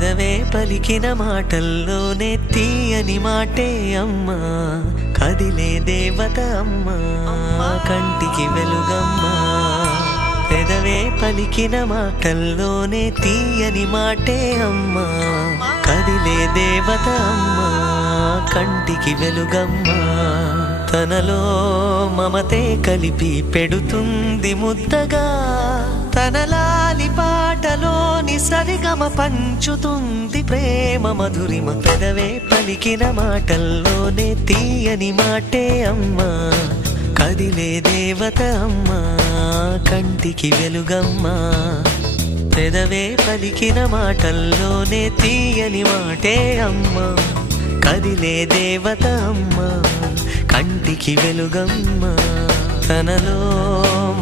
పెదవే పలికిన మాటల్లోనే తీయని మాటే అమ్మా, కదిలే దేవత అమ్మా, కంటికి వెలుగమ్మా. పెదవే పలికిన మాటల్లోనే తీయని మాటే అమ్మా, కదిలే దేవత అమ్మా, కంటికి వెలుగమ్మా. తనలో మమతే కలిపి పెడుతుంది ముద్దగా, తన లాలి పాటలోని సరిగమ పంచుతుంది ప్రేమ మధురిమ. పెదవే పలికిన మాటల్లోనే తీయని మాటే అమ్మా, కదిలే దేవత అమ్మా, కంటికి వెలుగమ్మా. పెదవే పలికిన మాటల్లోనే తీయని మాటే అమ్మా, కదిలే దేవత అమ్మా, కంటికి వెలుగమ్మా. తనలో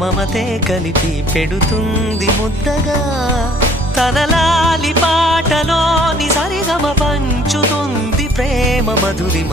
మమతే కలిపి పెడుతుంది ముద్దగా, తన లాలి పాటలోని సరిగమ పంచుతుంది ప్రేమ మధురిమ.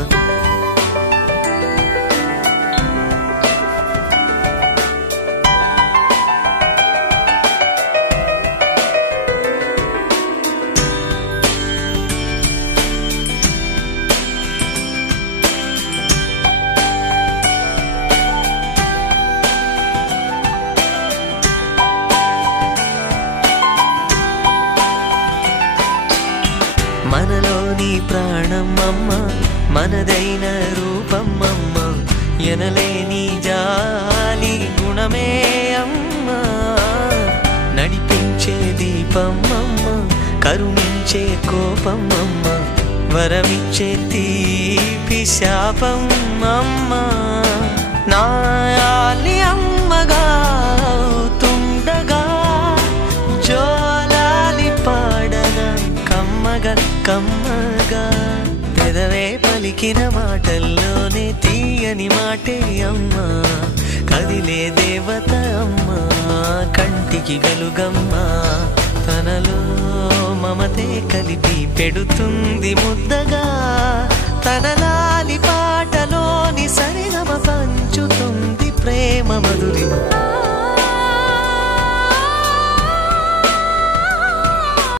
మనలోని ప్రాణం అమ్మ, మనదైన రూపం అమ్మ, ఎనలేని జాలి గుణమే అమ్మ. నడిపించే దీపం అమ్మ, కరుణించే కోపం అమ్మ, వరమిచ్చే తీపి శాపం అమ్మ. నాయాలి అమ్మగా అవుతుండగా, జోలాలి పాడన కమ్మగా కమ్మగా. పెదవే పలికిన మాటల్లోనే తీయని మాటే అమ్మా, కదిలే దేవత అమ్మా, కంటికి వెలుగమ్మా. తనలో మమతే కలిపి పెడుతుంది ముద్దగా, తన లాలి పాటలోని సరిగమ పంచుతుంది ప్రేమ మధురిమ.